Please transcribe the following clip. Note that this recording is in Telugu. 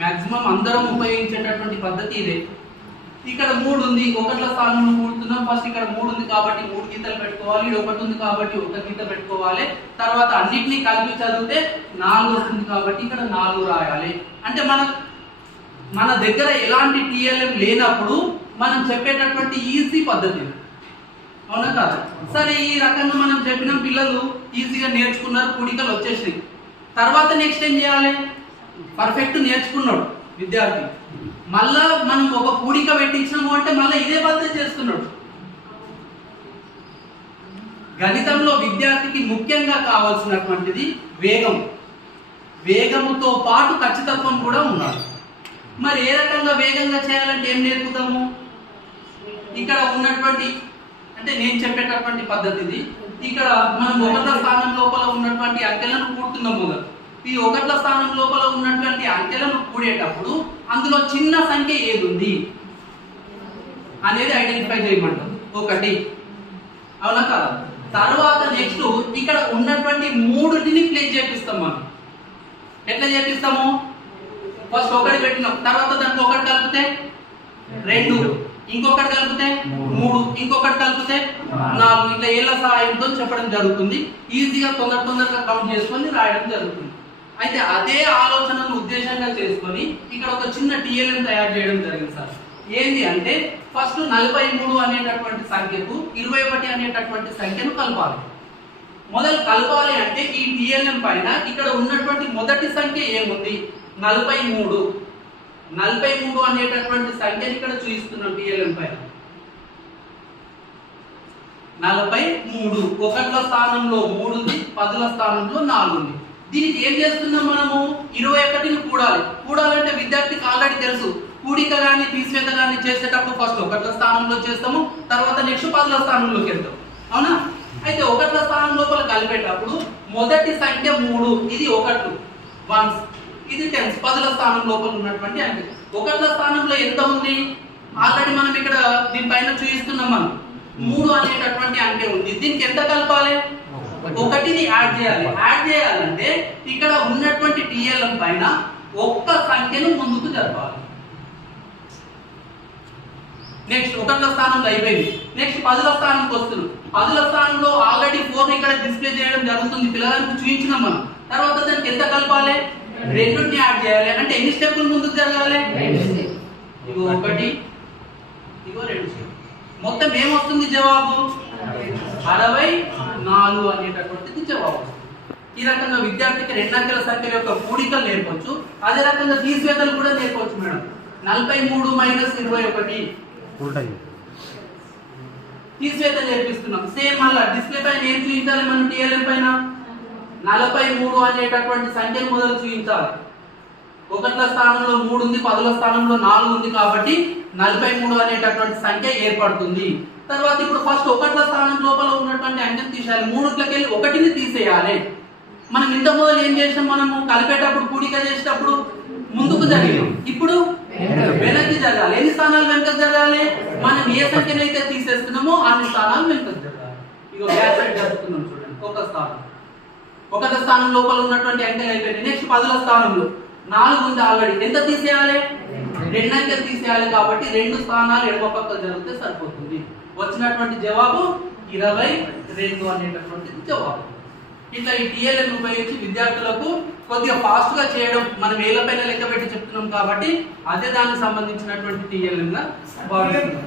మాక్సిమం అందరం ఉపయోగించేటటువంటి పద్ధతి ఇదే. ఇక్కడ 3 ఉంది, ఒకట్ల స్థానంలో కూడుతున్నాం. ఫస్ట్ ఇక్కడ 3 ఉంది కాబట్టి 3 గీతలు పెట్టుకోవాలి, ఇక్కడ 1 ఉంది కాబట్టి 1 గీత పెట్టుకోవాలి. తర్వాత అన్నిటినీ కలిపి చదివితే 4 వస్తుంది కాబట్టి ఇక్కడ 4 రాయాలి. అంటే మన దగ్గర ఎలాంటి టీఎల్ఎం లేనప్పుడు మనం చెప్పేటటువంటి ఈజీ పద్ధతి, అవునా కాదు? సరే, ఈ రకంగా మనం చెప్పిన పిల్లలు ఈజీగా నేర్చుకున్నారు, కూడికలు వచ్చేసాయి. తర్వాత నెక్స్ట్ ఏం చేయాలి? పర్ఫెక్ట్ నేర్చుకున్నాడు విద్యార్థి, మళ్ళా మనం ఒక కూడిక పెట్టించినాము అంటే మళ్ళీ ఇదే పద్ధతి చేస్తున్నాడు. గణితంలో విద్యార్థికి ముఖ్యంగా కావాల్సినటువంటిది వేగం, వేగముతో పాటు ఖచ్చితత్వం కూడా ఉండాలి. మరి ఏ రకంగా వేగంగా చేయాలంటే ఏం నేర్పుతాము? ఇక్కడ ఉన్నటువంటి అంటే నేను చెప్పేటటువంటి పద్ధతి ఇది. ఇక్కడ మనం ఒకట్ల స్థానం లోపల ఉన్నటువంటి అంకెలను కూడుతున్నాం మొదలు. ఈ ఒకట్ల స్థానం లోపల ఉన్నటువంటి అంకెలను కూడేటప్పుడు అందులో చిన్న సంఖ్య ఏది ఉంది అనేది ఐడెంటిఫై చేయమంటారు, 1, అవునా కదా? తర్వాత నెక్స్ట్ ఇక్కడ ఉన్నటువంటి 3టిని ప్లేస్ చేపిస్తాం. మనం ఎట్లా చేపిస్తాము? ఫస్ట్ 1 పెట్టినాం, తర్వాత దానికి 1 కలిపితే 2, ఇంకొకటి కలిపితే 3, ఇంకొకటి కలిపితే 4, ఇట్లా ఏళ్ళ సహాయంతో చెప్పడం జరుగుతుంది. ఈజీగా తొందరగా కౌంట్ చేసుకొని రాయడం జరుగుతుంది. అయితే అదే ఆలోచనను ఉద్దేశంగా చేసుకొని ఇక్కడ ఒక చిన్న టీఎల్ఎం తయారు చేయడం జరిగింది సార్. ఏంది అంటే ఫస్ట్ 43 అనేటటువంటి సంఖ్యకు 21 అనేటటువంటి సంఖ్యను కలపాలి. మొదలు కలపాలి అంటే ఈ టీఎల్ఎం పైన ఇక్కడ ఉన్నటువంటి మొదటి సంఖ్య ఏముంది? 43. 43 అనేటటువంటి సంఖ్యని ఇక్కడ చూపిస్తున్నాం టీఎల్ఎం పైన. 43 ఒకట్ల స్థానంలో 3 ఉంది, 10ల స్థానంలో 4 ఉంది. దీనికి ఏం చేస్తున్నాం మనము? 21ని కూడాలంటే విద్యార్థికి ఆల్రెడీ తెలుసు, కూడిక కానీ తీసివేత కానీ చేసేటప్పుడు ఫస్ట్ ఒకట్ల స్థానంలో చేస్తాము, తర్వాత నెక్స్ట్ 10ల స్థానంలోకి వెళ్తాం, అవునా? అయితే ఒకట్ల స్థానం లోపల కలిపేటప్పుడు మొదటి సంఖ్య 3, ఇది 1 వన్స్, ఇది 10 10ల స్థానం లోపల ఉన్నటువంటి అంకె. ఒకట్ల స్థానంలో ఎంత ఉంది? ఆల్రెడీ మనం ఇక్కడ దీనిపైన చూపిస్తున్నాం, మనం 3 అనేటటువంటి అంకె ఉంది. దీనికి ఎంత కలపాలి? 1ని యాడ్ చేయాలి. యాడ్ చేయాలంటే ఇక్కడ ఉన్నటువంటి టీఎల్ఎం పైన ఒక్క సంఖ్యను ముందుకు జరపాలి. నెక్స్ట్ ఒకట్ల స్థానంలో అయిపోయింది. నెక్స్ట్ 10ల స్థానానికి వస్తున్నాం. 10ల స్థానంలో ఆల్రెడీ 4 ఇక్కడ డిస్ప్లే చేయడం జరుగుతుంది, పిల్లలకు చూపించినాం మనం. తర్వాత దానికి ఎంత కలపాలి? 2ని యాడ్ చేయాలి. అంటే ఎన్ని స్టెప్పులు ముందుకు జరగాలి? ఇగో 1, ఇగో 2 స్టెప్. మొత్తం ఏమొస్తుంది జవాబు? 64 అనేటటువంటిది జవాబు. ఈ రకంగా విద్యార్థికి 2 అంకెల సంఖ్యల యొక్క కూడికలు నేర్పొచ్చు. అదే రకంగా తీసివేతలు కూడా నేర్పొచ్చు మేడం. 43 - 21 తీసివేత నేర్పిస్తున్నాం. సేమ్ మళ్ళా డిస్ప్లే పైన ఏం చూపించాలి? మనం టీఎల్ఎం పైన 43 అనేటటువంటి సంఖ్యను మొదలు చూపించాలి. ఒకట్ల స్థానంలో 3 ఉంది, 10ల స్థానంలో 4 ఉంది కాబట్టి 43 అనేటటువంటి సంఖ్య ఏర్పడుతుంది. తర్వాత ఇప్పుడు ఫస్ట్ ఒకట్ల స్థానం లోపల ఉన్నటువంటి అంకెను తీసేయాలి. 3ట్లకి వెళ్ళి 1ని తీసేయాలి. మనం ఇంత మొదలు ఏం చేసాం? మనము కలిపేటప్పుడు కూడిక చేసేటప్పుడు ముందుకు జరిగాం, ఇప్పుడు వెనక్కి జరగాలి. ఎన్ని స్థానాలు వెనక్కి జరగాలి? మనం ఏ సంఖ్యనైతే తీసేస్తున్నామో అన్ని స్థానాలు వెనక్కి జరగాలి. ఇగో బ్యాక్ సైడ్ జరుగుతున్నాం చూడండి. ఒక స్థానం, ఒకట్ల స్థానం లోపల ఉన్నటువంటి అంకెలు అయిపోయింది. నెక్స్ట్ 10ల స్థానంలో 4 ఉంది ఆల్రెడీ. ఎంత తీసేయాలి? 2 అంకెలు తీసేయాలి. కాబట్టి 2 స్థానాలు ఎడమ పక్క జరిగితే సరిపోతుంది. వచ్చినటువంటి జవాబు 22 అనేటటువంటిది జవాబు. ఇట్లా ఈ టీఎల్ఎం ఉపయోగించి విద్యార్థులకు కొద్దిగా ఫాస్ట్ గా చేయడం, మనం ఏళ్ళ పైన లెక్క పెట్టి చెప్తున్నాం కాబట్టి అదే దానికి సంబంధించినటువంటి టీఎల్ఎం గా భావిస్తున్నాం.